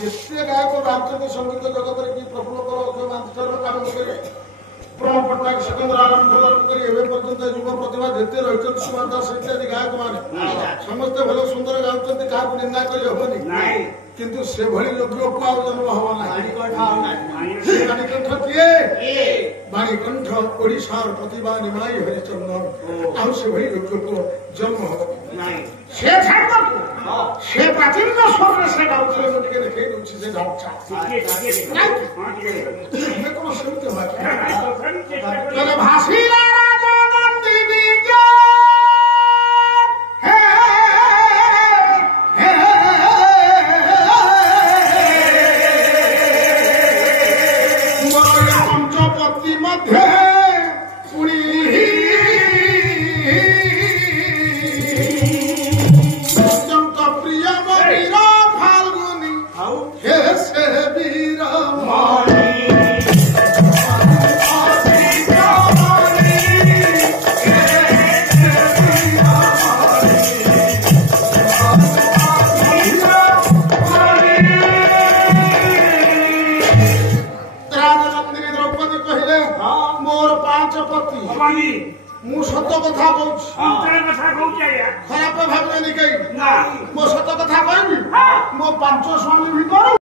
जिते गायक बांचते संगीत जगत की प्रफुल्ल प्रमोद पट्टनायक सिकंदर आलम पर्यंत युव प्रतिभा जिते रही सुमान दास इत्यादि गायक मैंने समस्ते भले सुंदर गाँव क्या निंदा करनी किंतु से भली योग्य को आ जन्म हवा बाणीकंठ किए बाणीकंठ ओडिशार प्रतिभा निमाई हरिचंदन आउ से भली योग्य को जन्म हवा से प्राचीन स्वर से गाउले मुझे देखे दूसरी से गाउचा मैं कौन सुनते हो भाषी मु सत कथा खराब भाव मो सत कथा कहबी मो 5 स्वामी भीतर